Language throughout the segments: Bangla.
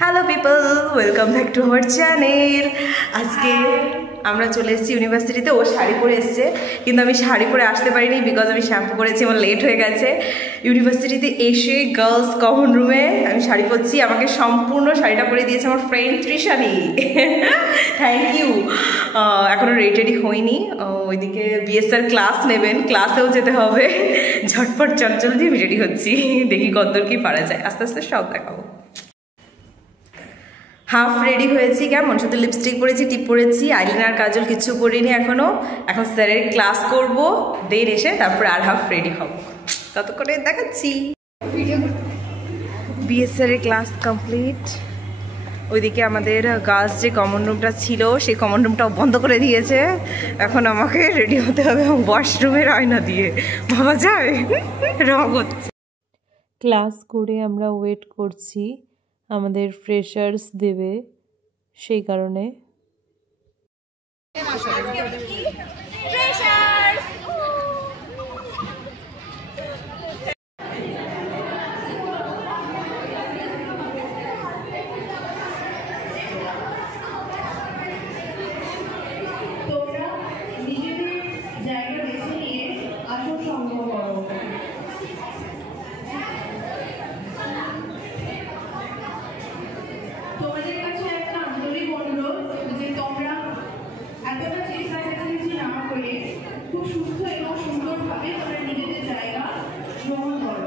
Hello people, welcome back to our channel. আজকে আমরা চলে এসেছি ইউনিভার্সিটিতে। ও শাড়ি পরে এসছে, কিন্তু আমি শাড়ি পরে আসতে পারিনি বিকজ আমি শ্যাম্পু করেছি, আমার লেট হয়ে গেছে। ইউনিভার্সিটিতে এসে গার্লস কমন রুমে আমি শাড়ি পরছি। আমাকে সম্পূর্ণ শাড়িটা পরে দিয়েছে আমার ফ্রেন্ড তৃষানি। Thank you. এখনও রেডি হইনি। ওইদিকে বিএসআর ক্লাস নেবেন, ক্লাসেও যেতে হবে। ঝটপট চঞ্চল দিয়ে রেডি হচ্ছি, দেখি কতদূর কি পারা যায়। আস্তে আস্তে সব দেখাবো। হাফ রেডি হয়েছি, কেমন শুধু লিপস্টিক পরেছি, টিপ পরেছি, আইলাইনার কাজল কিছু করিনি এখনও। এখন স্যারের ক্লাস করব, দেন এসে তারপর আর হাফ রেডি হব। ততক্ষণে দেখাচ্ছি। বিএসআরের ক্লাস কমপ্লিট। ওইদিকে আমাদের গার্লস যে কমন রুমটা ছিল সেই কমন রুমটাও বন্ধ করে দিয়েছে। এখন আমাকে রেডি হতে হবে ওয়াশরুমের আয়না দিয়ে। ভাবা যায়, রগ হচ্ছে। ক্লাস করে আমরা ওয়েট করছি, আমাদের ফ্রেশার্স দেবে, সেই কারণে। খুব সুস্থ এবং সুন্দরভাবে তোমরা নিজেদের জায়গা গ্রহণ করো।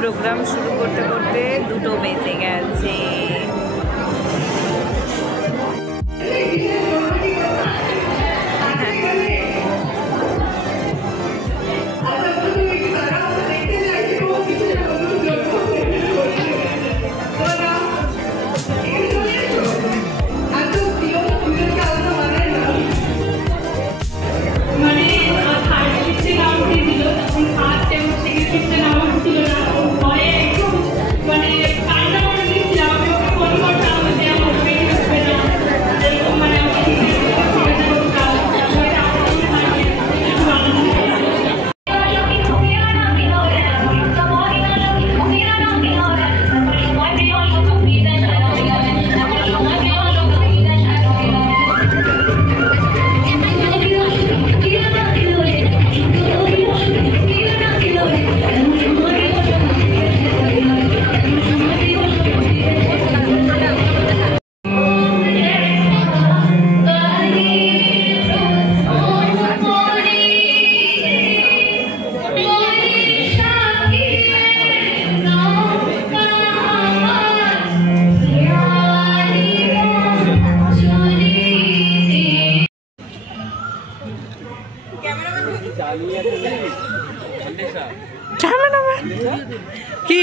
প্রোগ্রাম শুরু করতে করতে 2টো বেজে গেছে। কি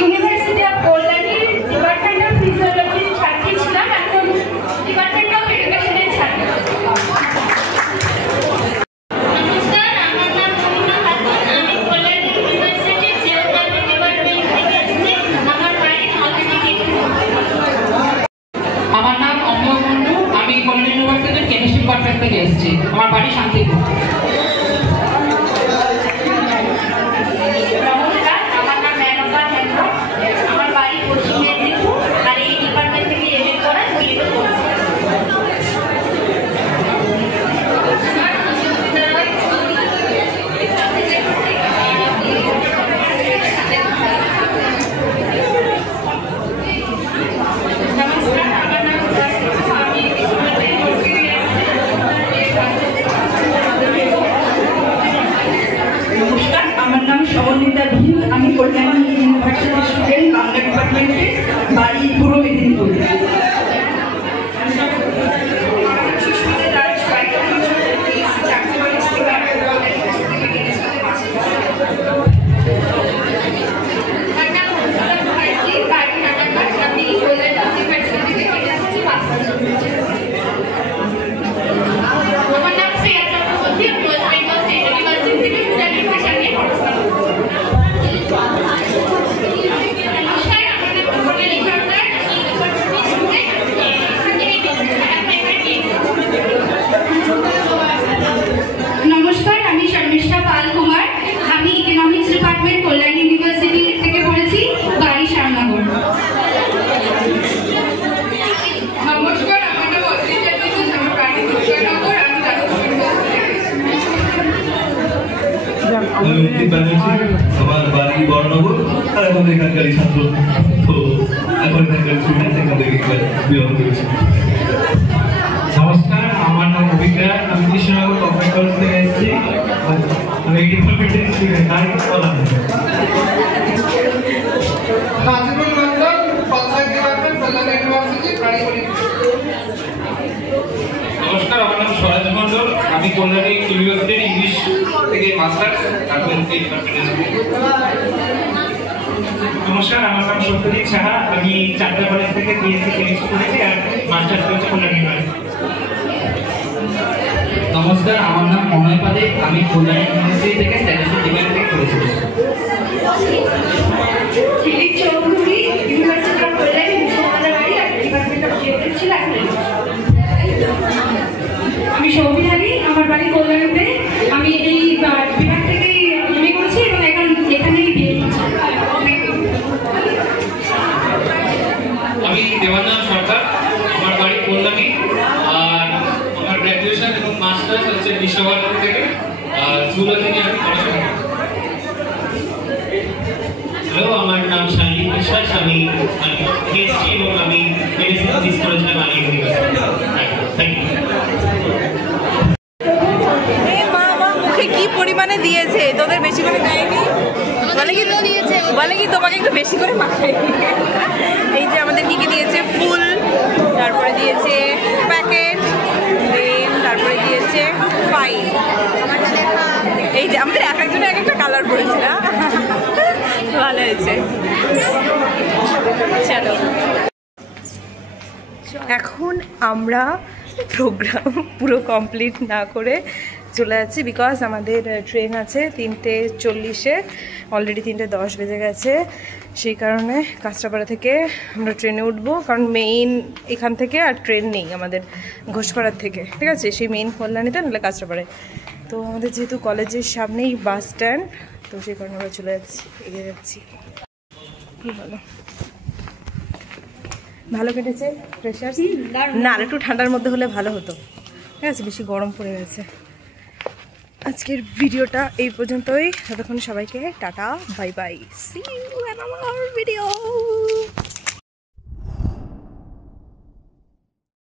ইউনিভার্সিটি অফ কল্যাণীর ডিপার্টমেন্ট অফ ফিজিওলজির ছাত্রী ছিলাম, এখন ডিপার্টমেন্ট অফ এডুকেশনের ছাত্রী। নমস্কার, আমার নাম মনিকা খাতুন, আমি কল্যাণী ইউনিভার্সিটির জিওগ্রাফি ডিপার্টমেন্ট থেকে এসেছি। আমার বাড়ি হালদিঘাটি। আমার নাম অমল কুন্ডু, আমি কল্যাণী ইউনিভার্সিটির কেমিস্ট্রি ডিপার্টমেন্ট থেকে এসেছি। আমার বাড়ি শান্তিপুর। নমস্কার, আমার নাম মেনকা চন্দ্র, আমার বাড়ি পশ্চিম মেদিনীপুর, আর এই ডিপার্টমেন্ট থেকে এমএ করা বিএড করছি। নমস্কার, আমার নাম আমি নমস্কার, আমার নাম সমন্বিতা ভিল, আমি কল্যাণী ইউনিভার্সিটির স্টুডেন্ট, বাংলা ডিপার্টমেন্টে, বাড়ি পূর্ব মেদিনীপুর। আমার নাম শ্রেয়া চক্রবর্তী, আমি ওয়েস্ট বেঙ্গল স্টেট ইউনিভার্সিটি থেকে জার্নালিজম নিয়ে পড়াশোনা করছি। নমস্কার, আমার নাম কল্যাণী সরকার, আমি ইউনিভার্সিটি স্টুডেন্ট, নমস্কার, আমি শর্মিষ্ঠা পাল কুমার, আমি ইকোনমিক্স ডিপার্টমেন্ট কল্যাণী ইউনিভার্সিটি থেকে পড়েছি, বাড়ি শ্যামনগর। নমস্কার, আমার নাম অদ্রিজা বিশুন, আমার বাড়ি কৃষ্ণনগর, আমি আমি মুক্তি ব্যানার্জি, আমার বাড়ি বর্ণনগর, আর এখন এখানকারই ছাত্র, তো এখন এখানকার স্টুডেন্ট, এখান থেকে বিলং করেছি। নমস্কার, আমার নাম অভিজ্ঞা, আমি কৃষ্ণনগর গভর্নমেন্ট কলেজ থেকে এসেছি। আমি এই ডিপার্টমেন্টের স্টুডেন্ট, তাই বলা নাজিবুল মন্ডল, পঞ্চায়েত ডিপার্টমেন্ট, কল্যাণী ইউনিভার্সিটি, বাড়ি হরিপুর। নমস্কার, আমার নাম স্বরাজ মন্ডল, আমি কল্যাণী ইউনিভার্সিটির ইংলিশ থেকে মাস্টার্স, এখন এই ডিপার্টমেন্টে। নমস্কার, আমার নাম সত্যজিৎ সাহা, আমি চাকদা কলেজ থেকে বিএসসি কেমিস্ট্রি করেছি আর মাস্টার্স করেছি কল্যাণী ইউনিভার্সিটি। নমস্কার, আমার নাম অনয় পাদে, আমি কল্যাণী ইউনিভার্সিটি থেকে স্ট্যাটিস্টিক্স ডিপার্টমেন্ট থেকে করেছি। দিলীপ চৌধুরী, ইউনিভার্সিটি অফ কল্যাণী, বিশ্বভারতী বাড়ি, আর ডিপার্টমেন্ট অফ জিওগ্রাফি ছিল এখন। আমি সৌভিন আলী, আমার বাড়ি কল্যাণীতে, আমি এই বিভাগ থেকে এমএ করেছি এবং এখন এখানেই বিএড করছি। আমি দেবানন্দ সরকার, আমার বাড়ি কল্যাণী, আর আমার গ্র্যাজুয়েশন এবং মাস্টার্স হচ্ছে বিশ্বভারতী থেকে, আর জুলজি নিয়ে আমি পড়াশোনা করি। হ্যালো, আমার নাম শারীরিক বিশ্বাস, আমি কেমিস্ট্রি এবং আমি মেডিসিন ফিজিক্স করেছিলাম আলী ইউনিভার্সিটি। Thank you. মা মুখে কি পরিমাণে দিয়েছে, তোদের বেশি করে দেয়নি? বলে কি তোমাকে একটু বেশি করে মাখাই। এই যে আমাদের কি কি দিয়েছে, ফুল, তারপরে দিয়েছে প্যাকেট, দেন তারপরে দিয়েছে ফাইল। এই যে আমাদের এক একজনে এক একটা কালার পড়েছে না, ভালো হয়েছে। চলো, এখন আমরা প্রোগ্রাম পুরো কমপ্লিট না করে চলে যাচ্ছি, বিকজ আমাদের ট্রেন আছে 3:40-এ, অলরেডি 3:10 বেজে গেছে। সেই কারণে কাঁচরাপাড়া থেকে আমরা ট্রেনে উঠবো, কারণ মেইন এখান থেকে আর ট্রেন নেই আমাদের ঘোষপাড়ার থেকে, ঠিক আছে? সেই মেইন কল্যাণীতে নাহলে কাঁচরাপাড়ায়। তো আমাদের যেহেতু কলেজের সামনেই বাস স্ট্যান্ড, তো সেই কারণে আমরা চলে যাচ্ছি, এগিয়ে যাচ্ছি। কী হলো, ভালো কেটেছে ফ্রেশার্স? না, আর একটু ঠান্ডার মধ্যে হলে ভালো হতো, ঠিক আছে? বেশি গরম পড়ে গেছে। আজকের ভিডিওটা এই পর্যন্তই, ততক্ষণ সবাইকে টাটা, bye bye, see you in our video.